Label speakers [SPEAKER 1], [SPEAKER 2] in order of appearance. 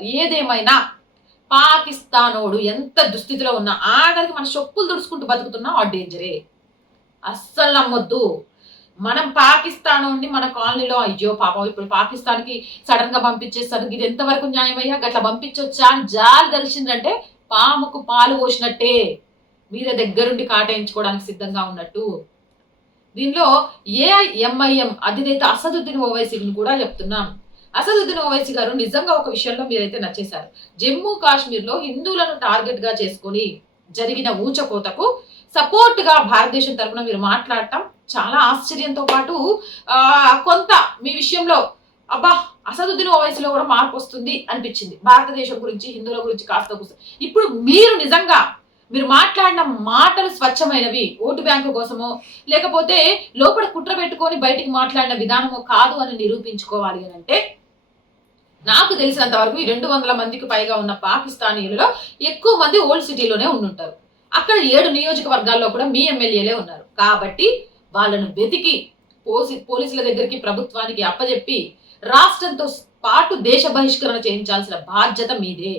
[SPEAKER 1] ఏదేమైనా పాకిస్తానోడు ఎంత దుస్థితిలో ఉన్నా ఆఖరికి మన చొప్పులు తుడుచుకుంటూ బతుకుతున్నా ఆ డేంజరే. అస్సలు నమ్మొద్దు. మనం పాకిస్తాన్ మన కాలనీలో అయ్యో పాపం ఇప్పుడు పాకిస్తాన్కి సడన్గా పంపించేస్తారు ఇది ఎంతవరకు న్యాయమయ్యా? గట్లా పంపించొచ్చా? అని జాలి తెలిసిందంటే పాముకు పాలు పోసినట్టే. మీరే దగ్గరుండి కాటాయించుకోవడానికి సిద్ధంగా ఉన్నట్టు. దీనిలో ఏఐఎంఐఎం అధినేత అసదుద్దీన్ ఓవైసీని కూడా చెప్తున్నాం. అసదుద్దీన్ ఓవైసీ గారు నిజంగా ఒక విషయంలో మీరైతే నచ్చేశారు. జమ్మూ కాశ్మీర్లో హిందువులను టార్గెట్గా చేసుకొని జరిగిన ఊచకోతకు సపోర్ట్గా భారతదేశం తరపున మీరు మాట్లాడటం చాలా ఆశ్చర్యంతో పాటు కొంత మీ విషయంలో అబ్బా అసదుద్దీన్ ఓవైసీలో కూడా మార్పు వస్తుంది అనిపించింది. భారతదేశం గురించి హిందువుల గురించి కాస్త ఇప్పుడు మీరు నిజంగా మీరు మాట్లాడిన మాటలు స్వచ్ఛమైనవి ఓటు బ్యాంకు కోసమో లేకపోతే లోపల కుట్ర పెట్టుకొని బయటికి మాట్లాడిన విధానమో కాదు అని నిరూపించుకోవాలి అని అంటే నాకు తెలిసినంత వరకు ఈ రెండు వందల మందికి పైగా ఉన్న పాకిస్తానీయులలో ఎక్కువ మంది ఓల్డ్ సిటీలోనే ఉండుంటారు. అక్కడ ఏడు నియోజకవర్గాల్లో కూడా మీ ఎమ్మెల్యేలే ఉన్నారు. కాబట్టి వాళ్ళను వెతికి పోసి పోలీసుల దగ్గరికి ప్రభుత్వానికి అప్పజెప్పి రాష్ట్రంతో పాటు దేశ బహిష్కరణ చేయించాల్సిన బాధ్యత మీదే.